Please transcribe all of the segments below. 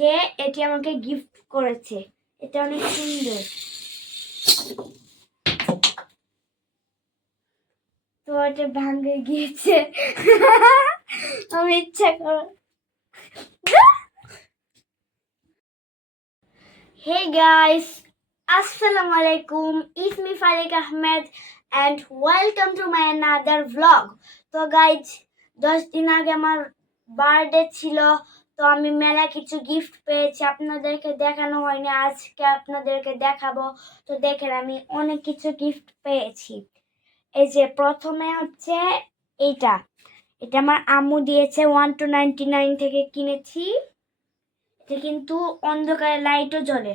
সে এটি আমাকে গিফট করেছে। এটা অনেক সুন্দর। তো এটা ভাঙে গিয়েছে। আমি ইচ্ছা কর হে গাইস আসসালামু আলাইকুম। Is me Ahmed and welcome to my another vlog তো গাইজ দশ দিন আগে আমার বার্থডে ছিল। তো আমি মেলা কিছু গিফট পেয়েছি, আপনাদেরকে দেখানো হয়নি, আজকে আপনাদেরকে দেখাবো। তো দেখেন, আমি অনেক কিছু গিফট পেয়েছি। এই যে প্রথমে হচ্ছে এইটা। এটা আমার আম্মু দিয়েছে ওয়ান টু নাইনটি নাইন থেকে কিনেছি। এটা কিন্তু অন্ধকারে, লাইটও জ্বলে।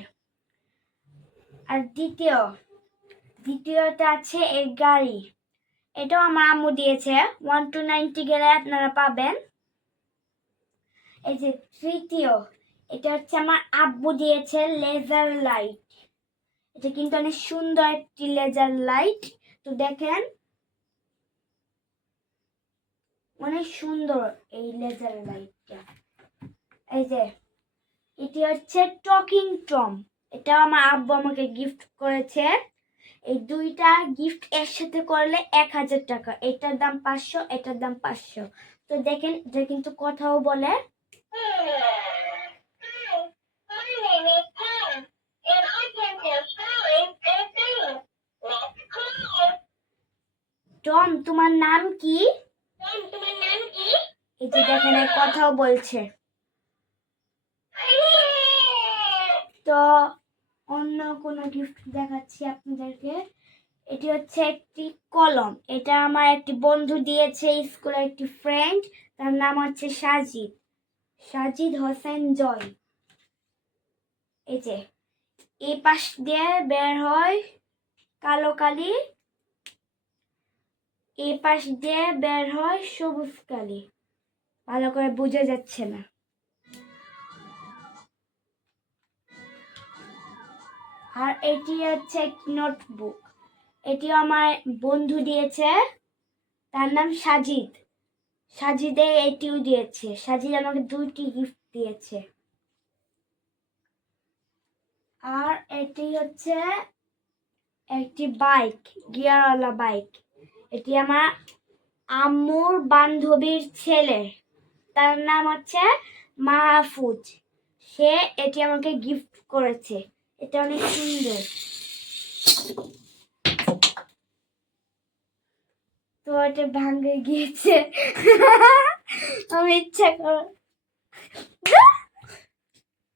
আর দ্বিতীয়, দ্বিতীয়টা আছে এই গাড়ি। এটাও আমার আম্মু দিয়েছে। ওয়ান টু নাইনটি গেলে আপনারা পাবেন। এই যে তৃতীয়, এটা হচ্ছে আমার আব্বু দিয়েছে লেজার লাইট এটা কিন্তু অনেক সুন্দর একটি লেজার লাইট তো দেখেন, অনেক সুন্দর এই লেজার লাইটটা এই যে, এটি হচ্ছে টকিং টম এটা আমার আব্বু আমাকে গিফট করেছে। এই দুইটা গিফট একসাথে করলে এক হাজার টাকা। এটার দাম পাঁচশো, এটার দাম পাঁচশো। তো দেখেন, এটা কিন্তু কথাও বলে। টম তোমার নাম কি? Pam, তোমার নাম কি? এই যে দেখেন কথাও বলছে। তো অন্য কোনো গিফট দেখাচ্ছি আপনাদেরকে। এটি হচ্ছে একটি কলম। এটা আমার একটি বন্ধু দিয়েছে স্কুলের একটি ফ্রেন্ড তার নাম হচ্ছে সাজিদ। সাজিদ হোসেন জয়। এই যে এই পাশ দিয়ে বের হয় কালো কালি। এই পাশ দিয়ে বের হয় সবুজ কালি। ভালো করে বোঝা যাচ্ছে না। আর এটি হচ্ছে নোটবুক এটি আমার বন্ধু দিয়েছে। তার নাম সাজিদ। সাজিদে এটিও দিয়েছে। সাজিদ আমাকে দুইটি গিফট দিয়েছে। আর এটি হচ্ছে একটি বাইক গিয়ারওয়ালা বাইক এটি আমার আম্মুর বান্ধবীর ছেলে। তার নাম হচ্ছে মাহফুজ। সে এটি আমাকে গিফট করেছে। এটা অনেক সুন্দর। তো এটা ভাঙে গিয়েছে। আমি ইচ্ছা কর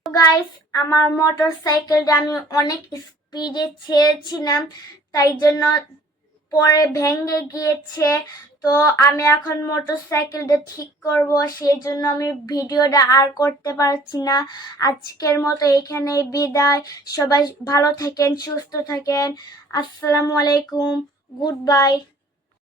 গাইস আমার মোটর সাইকেলটা আমি অনেক স্পিডে ছেড়েছিলাম। তাই জন্য পরে ভেঙে গিয়েছে। তো আমি এখন মোটর সাইকেলটা ঠিক করব, সেই জন্য আমি ভিডিওটা আর করতে পারছি না। আজকের মতো এখানে বিদায়। সবাই ভালো থাকেন, সুস্থ থাকেন। আসসালামু আলাইকুম। Good bye.